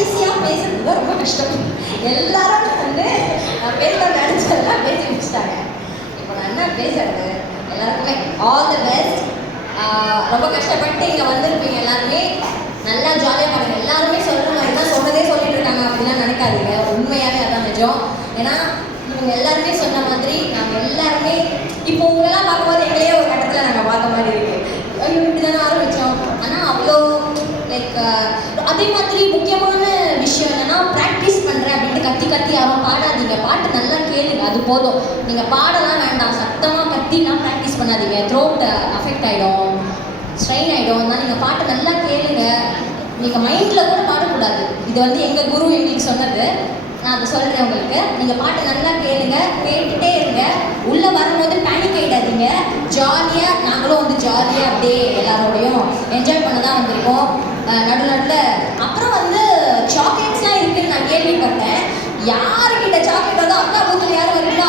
கடைசியாக பேசுறது தான் ரொம்ப கஷ்டம். எல்லாரும் வந்து பேச நினச்சதெல்லாம் பேசி முடிச்சிட்டாங்க. இப்போ நான் என்ன பேசுறது, எல்லாருக்குமே ஆல் தி பெஸ்ட். ரொம்ப கஷ்டப்பட்டு இங்கே வந்திருப்பீங்க எல்லாருமே. நல்லா ஜாலியாக பாருங்க. எல்லாருமே சொல்கிற மாதிரி தான் சொன்னதே சொல்லிட்டு இருக்காங்க அப்படின்லாம் நினைக்காதீங்க. உண்மையாகவே அதான் நிஜம். ஏன்னா இவங்க எல்லாருமே சொன்ன மாதிரி நாங்கள் எல்லாருமே இப்போ உங்களெல்லாம் பார்க்கும்போது எங்களையே ஒரு கட்டத்தில் நாங்கள் பார்த்த மாதிரி இருக்கு. இப்படி தானே ஆரம்பித்தோம். ஆனால் அவ்வளோ லைக் அதே மாதிரி முக்கியமான விஷயம் என்னென்னா ப்ராக்டிஸ் பண்ணுறேன் அப்படின்ட்டு கத்தி கத்தி யாரும் பாடாதீங்க. பாட்டு நல்லா கேளுங்க, அது போதும். நீங்கள் பாடலாம் வேண்டாம், சத்தமாக கத்திலாம் ப்ராக்டிஸ் பண்ணாதீங்க. த்ரோட் அஃபெக்ட் ஆகிடும், ஸ்ட்ரெயின் ஆகிடும். அதனால் நீங்கள் பாட்டு நல்லா கேளுங்க. நீங்கள் மைண்டில் கூட பாடக்கூடாது. இது வந்து எங்கள் குரு எங்களுக்கு சொன்னது. நான் அதை சொல்கிறேன் உங்களுக்கு. நீங்கள் பாட்டு நல்லா கேளுங்க, கேட்டுகிட்டே இருங்க. உள்ளே வரும்போது பேனிக் ஆகிடாதீங்க. ஜாலியாக நாங்களும் வந்து ஜாலியாக அப்படியே எல்லாரோடையும் என்ஜாய் பண்ண தான் வந்திருக்கோம். நடுவில் அப்புறம் வந்து சாக்லேட்ஸ்லாம் இருக்குதுன்னு நான் கேள்விப்பட்டேன். யாருக்கிட்ட சாக்லேட் வந்து அக்கா பூத்தில் யாரும் வரீங்களோ